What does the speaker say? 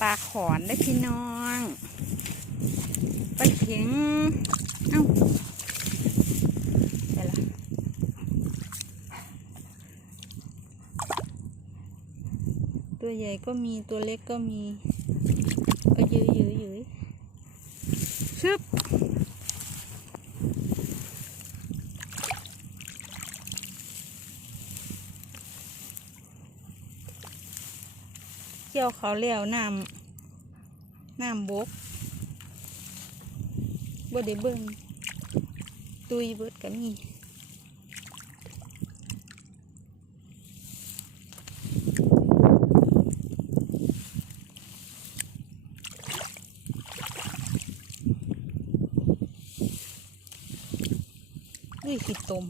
ปลาขอนได้พี่น้องปลาเข็งเอ้าไปละตัวใหญ่ก็มีตัวเล็กก็มีก็ยืยชึบเกี่ยวเขาเลี้ยวน้ำบกบ่ได้เบิ่งตุยเบิดก็มีนี่ขี้ตม